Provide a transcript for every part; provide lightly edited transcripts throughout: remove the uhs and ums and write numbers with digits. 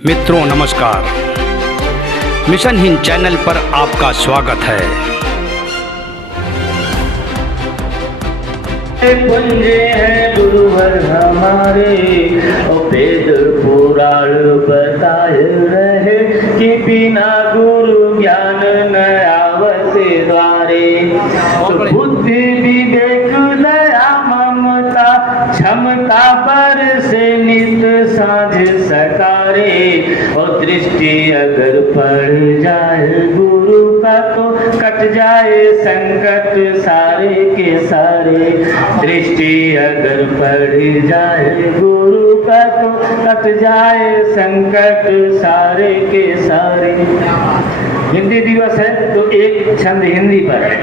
मित्रों नमस्कार, mission Hind channel पर आपका स्वागत है। पुंज है गुरुवर हमारे वेद पुराण बताए रहे कि बिना गुरु ज्ञान न आवत द्वारे। तो बुद्धि विवेक दया ममता क्षमता पर से नित साझ सकारे। और दृष्टि अगर पड़ जाए गुरु का तो कट जाए संकट सारे के सारे। दृष्टि अगर पड़ जाए गुरु का तो कट जाए संकट सारे के सारे। हिंदी दिवस है तो एक छंद हिंदी पर है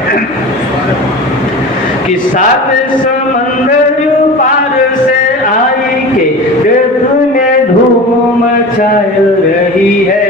कि सात समंदर पार से आई के देव में धूम मचाए रही है।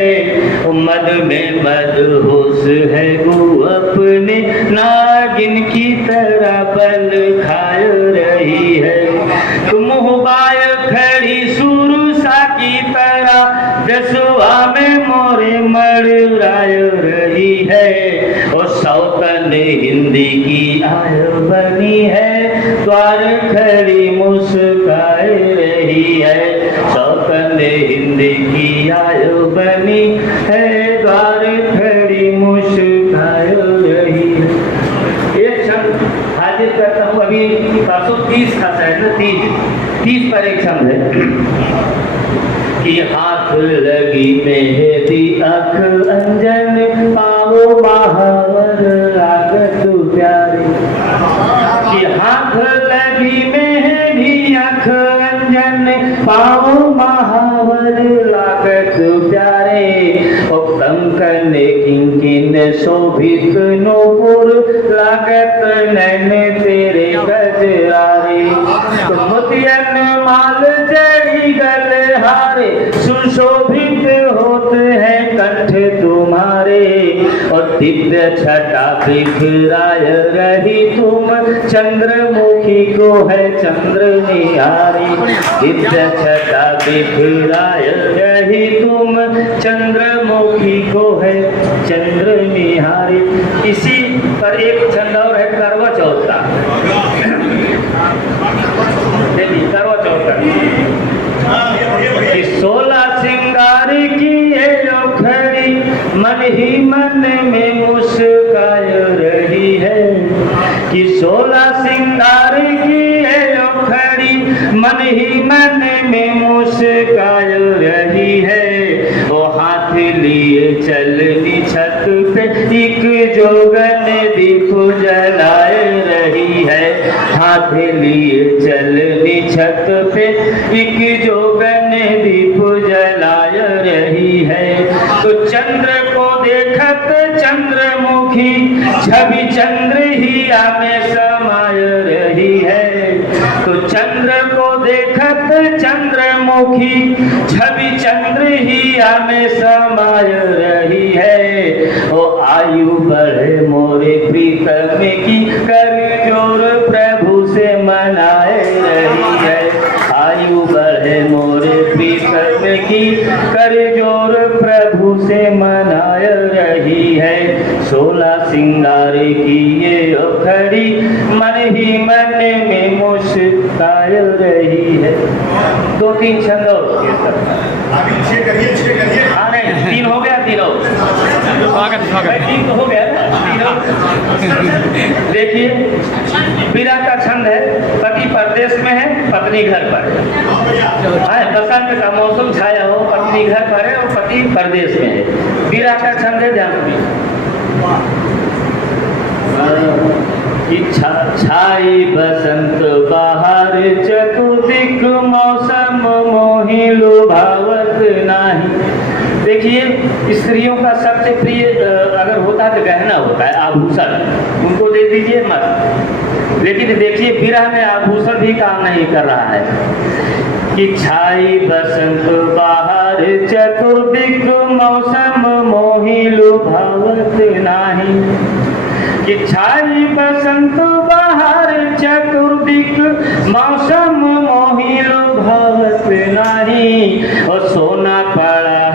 मद में मदहोश है गो अपने नागिन की तरह बल खाए रही है। तुम हुबाय खड़ी सुरुसा की तरह दसुआ में मोरे मड़राय रही है। और सौतन हिंदी की आय बनी है द्वार खड़ी मुस्काए रही है। सौतन हिंदी की आय बनी है द्वार खड़ी मुस्काए रही है। एक शब्द हाजिर करता हूँ अभी 330 का है ना, 30 पर एक शब्द है कि हाथ लगी मेहंदी अख अंजन पाओ महावर लागत प्यारे। कि हाथ लगी मेहंदी अख अंजन पाओ महावर लागत प्यारे। कंकन किंकिन शोभित नूपुर लागत नैन तेरे गजरारे। मोतियन माल जड़ी गलहारे सुशोभित होते हैं कंठ तुम्हारे। और दिव्य छटा बिखराय रही तुम चंद्रमुखी को है चंद्र निहारी। दिव्य छटा बिखराय रही तुम चंद्रमुखी को है चंद्र निहारी। इसी पर एक छंद और है करवा चौथ का। करवा चौथ का 16 सिंगार की ये खड़ी मन ही मन में मुस्काय रही है। कि 16 सिंगार की ये खड़ी मन ही मन में मुस्काय रही है। वो हाथ लिए चलनी छत पे एक जोगन दीप जलाए रही है। हाथ लिए चलनी छत पे एक जोगन दीप जलाए रही है। तो चंद्र को देखत चंद्रमुखी छवि चंद्र ही में समाय रही है। तो चंद्र को देखत चंद्रमुखी छवि चंद्र ही में समाय रही है। ओ आयु बढ़े मोरे प्रीतम की कर जोर प्रभु से मनाए रही है। आयु बढ़े मोरे प्रीतम की कर जोर प्रभु से मनाए रही है। 16 सिंगार की ये खड़ी मन ही मन में मुस्काए रही है। 2-3 छंद और हाँ नहीं 3 हो गया, 3 और 3 तो हो गया ना, 3 और। देखिए बीरा का छंद है। पति परदेश में है पत्नी घर पर है। बसंत का मौसम छाया हो पत्नी घर पर है और पति परदेश में है। बीरा का छंद है, ध्यान रखिए। इच्छा छाई बसंत बाहर चतुर्दिक मौसम मोहि लुभावत नाही। देखिए स्त्रियों का सबसे प्रिय अगर होता है तो गहना होता है, आभूषण, उनको दे दीजिए मत। लेकिन देखिए विरह में आभूषण भी काम नहीं कर रहा है। कि छाई बसंत बाहर चतुर्दिक मौसम मोहि लुभावत नाही। कि छाई बसंत बाहर चतुर्दिक मौसम मोहि लुभावत नाही। और सोना पड़ा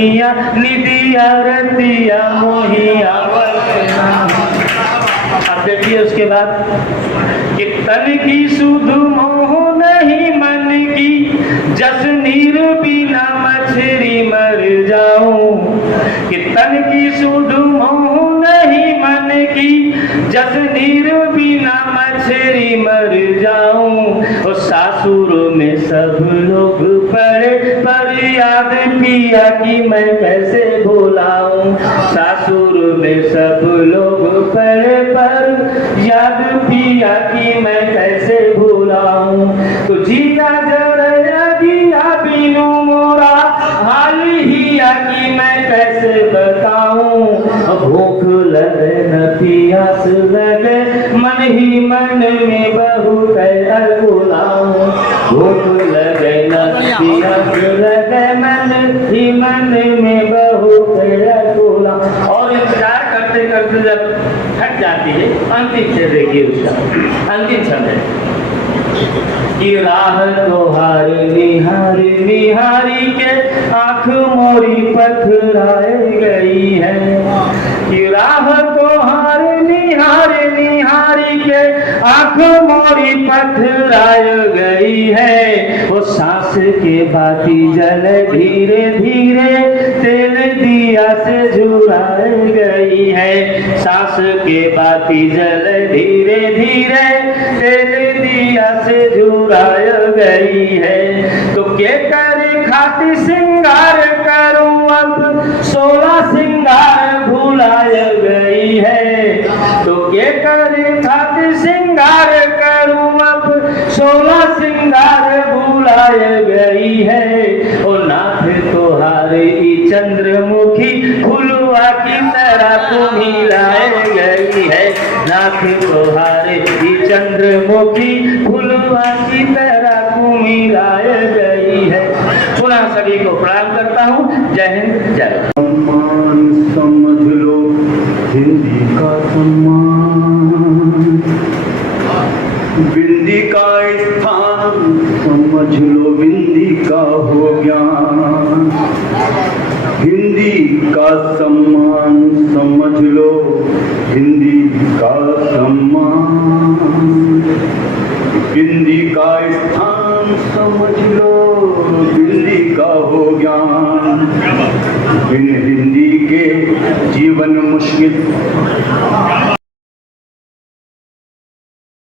सखिया निदिया रतिया मोहिया। अब देखिए उसके बाद कि तन की सुध मोह नहीं मन की, जस नीर बिना मछली मर जाऊं। कि तन की सुध मोह नहीं मन की, जस नीर बिना मछली मर जाऊं। और सासुर में सब लोग पड़े पर याद पिया की मैं कैसे भुलाऊं। सासुर में सब लोग पड़े पर याद पिया की मैं कैसे भुलाऊं। तो जिया जरा दिया बिनु मोरा हाल हिया की मैं कैसे बताऊं। भूख लगे न प्यास लगे मन ही मन में बहुत अकुलाऊं। भूख लगे न प्यास लगे मन ही मन में बहुत अकुलाऊं। और इंतजार करते करते जब थक जाती है, अंतिम से देखिए उसका अंतिम समय कि राह तोहार निहारी निहारी के आँख मोरी पथराए गई है। कि राह तोहार निहारी निहारी के आँख मोरी पथराए गई है। वो सांस के बाती जल धीरे धीरे तेल दिया से झुराए गई है। सांस के बाती जल धीरे धीरे तेल दिया से झुराए गई है। तो के करे खातिर सिंगार करूं अब 16 सिंगार भुलाए गई है। तो के करे खातिर सिंगार करूं अब 16 सिंगार भुलाए गई है। ओ नाथ तोहारी चंद्रमुखी फुलवा की तरह तुम्ही लाए गई है। नाथ तोहारी चंद्रमुखी फुलवा की तरह तुम्ही लाए गई है। पुनः सभी को प्रणाम करता हूँ। जय हिंद जय। सम्मान समझ लो हिंदी का सम्मान, बिंदी का स्थान समझ लो बिंदी का हो ज्ञान। हिंदी का सम्मान समझ लो हिंदी का सम्मान, बिंदी का स्थान समझ लो बिंदी का हो ज्ञान। बिन हिंदी के जीवन मुश्किल,